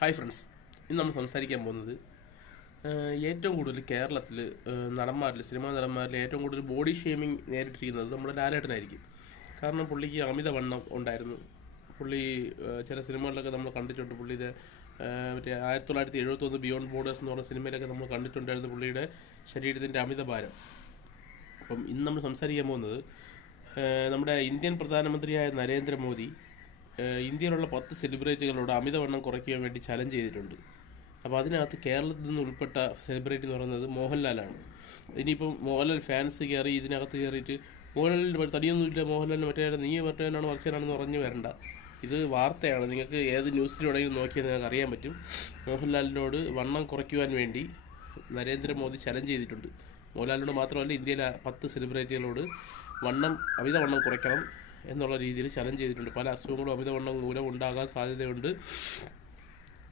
Hi friends, ഇന്ന് നമ്മൾ സംസാരിക്കാൻ പോകുന്നത് ഏറ്റവും കൂടുതൽ കേരളത്തിൽ നടന്മാരിൽ സിനിമാ നടന്മാരിൽ ഏറ്റവും കൂടുതൽ ബോഡി ഷേമിങ് നേരിട്ടിരിക്കുന്നത് നമ്മുടെ ലാലേട്ടനായിരിക്കും. കാരണം പുള്ളിക്ക് അമിതവണ്ണം ഉണ്ടായിരുന്നു. പുള്ളി ചില സിനിമകളിലൊക്കെ നമ്മൾ കണ്ടിട്ടുണ്ട്. പുള്ളിയുടെ മറ്റേ 1971 ബിയോണ്ട് ബോർഡേഴ്സ് എന്ന് പറഞ്ഞ സിനിമയിലൊക്കെ നമ്മൾ കണ്ടിട്ടുണ്ടായിരുന്നു പുള്ളിയുടെ ശരീരത്തിൻ്റെ അമിതഭാരം. അപ്പം ഇന്ന് നമ്മൾ സംസാരിക്കാൻ പോകുന്നത് നമ്മുടെ ഇന്ത്യൻ പ്രധാനമന്ത്രിയായ നരേന്ദ്രമോദി ഇന്ത്യയിലുള്ള 10 സെലിബ്രിറ്റികളോട് അമിതവണ്ണം കുറയ്ക്കാൻ വേണ്ടി ചലഞ്ച് ചെയ്തിട്ടുണ്ട്. അപ്പോൾ അതിനകത്ത് കേരളത്തിൽ നിന്ന് ഉൾപ്പെട്ട സെലിബ്രിറ്റി എന്ന് പറയുന്നത് മോഹൻലാലാണ്. ഇനിയിപ്പം മോഹൻലാൽ ഫാൻസ് കയറി ഇതിനകത്ത് കയറിയിട്ട് മോഹൻലാലിൻ്റെ തടിയൊന്നുമില്ല, മോഹൻലാലിന് മറ്റേനാണ് മറിച്ചേനാണെന്ന് പറഞ്ഞു വരണ്ട. ഇത് വാർത്തയാണ്. നിങ്ങൾക്ക് ഏത് ന്യൂസിലൂടെയും നോക്കിയാൽ നിങ്ങൾക്ക് അറിയാൻ പറ്റും. മോഹൻലാലിനോട് വണ്ണം കുറയ്ക്കുവാൻ വേണ്ടി നരേന്ദ്രമോദി ചലഞ്ച് ചെയ്തിട്ടുണ്ട്. മോഹൻലാലിനോട് മാത്രമല്ല, ഇന്ത്യയിലെ 10 സെലിബ്രിറ്റികളോട് അമിതവണ്ണം കുറയ്ക്കണം എന്നുള്ള രീതിയിൽ ചലഞ്ച് ചെയ്തിട്ടുണ്ട്. പല അസുഖങ്ങളും അമിതവണ്ണം മൂലം ഉണ്ടാകാൻ സാധ്യതയുണ്ട്.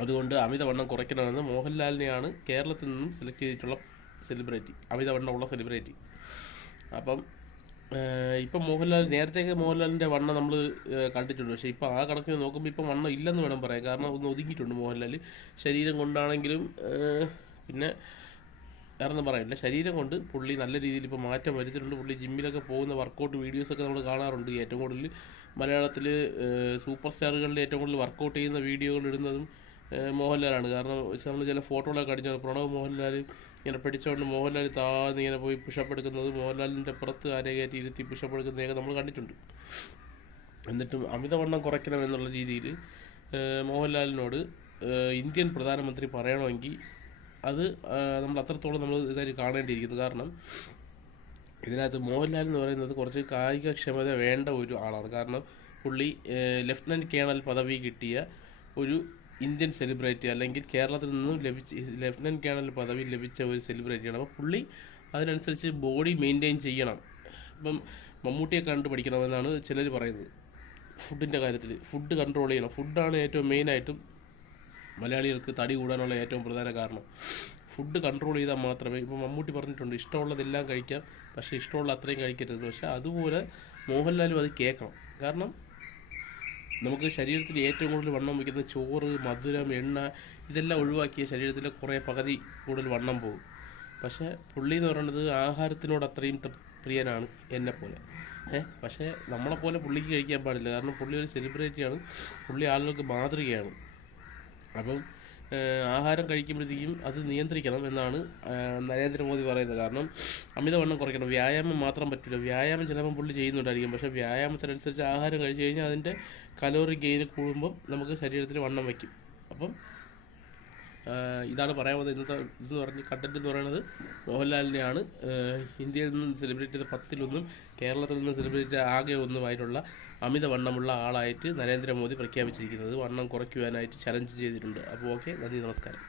അതുകൊണ്ട് അമിതവണ്ണം കുറയ്ക്കണമെന്ന് മോഹൻലാലിനെയാണ് കേരളത്തിൽ നിന്നും സെലക്ട് ചെയ്തിട്ടുള്ള അമിതവണ്ണമുള്ള സെലിബ്രിറ്റി. അപ്പം ഇപ്പം നേരത്തെയൊക്കെ മോഹൻലാലിൻ്റെ വണ്ണം നമ്മൾ കണ്ടിട്ടുണ്ട്. പക്ഷേ ഇപ്പം ആ കണക്കിന് നോക്കുമ്പോൾ ഇപ്പം വണ്ണം ഇല്ലെന്ന് വേണം പറയാൻ. കാരണം ഒന്ന് ഒതുങ്ങിയിട്ടുണ്ട് മോഹൻലാൽ. ശരീരം കൊണ്ടാണെങ്കിലും പിന്നെ വേറൊന്നും പറയില്ല, ശരീരം കൊണ്ട് പുള്ളി നല്ല രീതിയിൽ ഇപ്പോൾ മാറ്റം വരുത്തിയിട്ടുണ്ട്. പുള്ളി ജിമ്മിലൊക്കെ പോകുന്ന വർക്കൗട്ട് വീഡിയോസൊക്കെ നമ്മൾ കാണാറുണ്ട്. ഏറ്റവും കൂടുതൽ മലയാളത്തിൽ സൂപ്പർ സ്റ്റാറുകളിൽ ഏറ്റവും കൂടുതൽ വർക്കൗട്ട് ചെയ്യുന്ന വീഡിയോകൾ ഇടുന്നതും മോഹൻലാലാണ്. കാരണം നമ്മൾ ചില ഫോട്ടോകളൊക്കെ അടിച്ചു പ്രണവ് മോഹൻലാൽ ഇങ്ങനെ പിടിച്ചുകൊണ്ട് മോഹൻലാൽ താഴ്ന്ന് ഇങ്ങനെ പോയി പുഷപ്പ് എടുക്കുന്നത്, മോഹൻലാലിൻ്റെ പുറത്ത് ആരെയും ഇരുത്തി പുഷപ്പ് എടുക്കുന്നതൊക്കെ നമ്മൾ കണ്ടിട്ടുണ്ട്. എന്നിട്ടും അമിതവണ്ണം കുറയ്ക്കണം എന്നുള്ള രീതിയിൽ മോഹൻലാലിനോട് ഇന്ത്യൻ പ്രധാനമന്ത്രി പറയണമെങ്കിൽ അത് നമ്മൾ അത്രത്തോളം നമ്മൾ ഇതായിട്ട് കാണേണ്ടിയിരിക്കുന്നു. കാരണം ഇതിനകത്ത് മോഹൻലാൽ എന്ന് പറയുന്നത് കുറച്ച് കായികക്ഷമത വേണ്ട ഒരു ആളാണ്. കാരണം പുള്ളി ലെഫ്റ്റനൻറ്റ് കേണൽ പദവി കിട്ടിയ ഒരു ഇന്ത്യൻ സെലിബ്രിറ്റി, അല്ലെങ്കിൽ കേരളത്തിൽ നിന്നും ലെഫ്റ്റനൻറ്റ് കേണൽ പദവി ലഭിച്ച ഒരു സെലിബ്രിറ്റിയാണ്. അപ്പോൾ പുള്ളി അതിനനുസരിച്ച് ബോഡി മെയിൻറ്റെയിൻ ചെയ്യണം. ഇപ്പം മമ്മൂട്ടിയെ കണ്ടു പഠിക്കണമെന്നാണ് ചിലർ പറയുന്നത്. ഫുഡിൻ്റെ കാര്യത്തിൽ ഫുഡ് കൺട്രോൾ ചെയ്യണം. ഫുഡാണ് ഏറ്റവും മെയിനായിട്ടും മലയാളികൾക്ക് തടി കൂടാനുള്ള ഏറ്റവും പ്രധാന കാരണം. ഫുഡ് കൺട്രോൾ ചെയ്താൽ മാത്രമേ, ഇപ്പോൾ മമ്മൂട്ടി പറഞ്ഞിട്ടുണ്ട് ഇഷ്ടമുള്ളതെല്ലാം കഴിക്കാം, പക്ഷേ ഇഷ്ടമുള്ള അത്രയും കഴിക്കരുത്. പക്ഷേ അതുപോലെ മോഹൻലാലും അത് കേൾക്കണം. കാരണം നമുക്ക് ശരീരത്തിൽ ഏറ്റവും കൂടുതൽ വണ്ണം വയ്ക്കുന്ന ചോറ്, മധുരം, എണ്ണ ഇതെല്ലാം ഒഴിവാക്കിയ ശരീരത്തിലെ കുറേ പകുതി കൂടുതൽ വണ്ണം പോകും. പക്ഷേ പുള്ളി എന്ന് പറയുന്നത് ആഹാരത്തിനോട് അത്രയും പ്രിയനാണ് എന്നെപ്പോലെ. പക്ഷേ നമ്മളെപ്പോലെ പുള്ളിക്ക് കഴിക്കാൻ പാടില്ല. കാരണം പുള്ളി ഒരു സെലിബ്രിറ്റിയാണ്, പുള്ളി ആളുകൾക്ക് മാതൃകയാണ്. അപ്പം ആഹാരം കഴിക്കുമ്പോഴത്തേക്കും അത് നിയന്ത്രിക്കണം എന്നാണ് നരേന്ദ്രമോദി പറയുന്നത്. കാരണം അമിതവണ്ണം കുറയ്ക്കണം. വ്യായാമം മാത്രം പറ്റില്ല. വ്യായാമം ചിലപ്പം പുള്ളി ചെയ്യുന്നുണ്ടായിരിക്കും, പക്ഷേ വ്യായാമത്തിനനുസരിച്ച് ആഹാരം കഴിച്ചു കഴിഞ്ഞാൽ അതിൻ്റെ കലോറി ഗെയിന് കൂടുമ്പം നമുക്ക് ശരീരത്തിൽ വണ്ണം വയ്ക്കും. അപ്പം ഇതാണ് പറയാൻ പോകുന്നത്. ഇതെന്ന് പറഞ്ഞ് കണ്ടന്റ് എന്ന് പറയുന്നത് മോഹൻലാലിനെയാണ് ഇന്ത്യയിൽ നിന്ന് സെലിബ്രേറ്റ് ചെയ്ത 10-1 കേരളത്തിൽ നിന്ന് സെലിബ്രേറ്റ് ആകെ ഒന്നുമായിട്ടുള്ള അമിതവണ്ണമുള്ള ആളായിട്ട് നരേന്ദ്രമോദി പ്രഖ്യാപിച്ചിരിക്കുന്നത്. വണ്ണം കുറയ്ക്കുവാനായിട്ട് ചലഞ്ച് ചെയ്തിട്ടുണ്ട്. അപ്പോൾ ഓക്കെ, നന്ദി, നമസ്കാരം.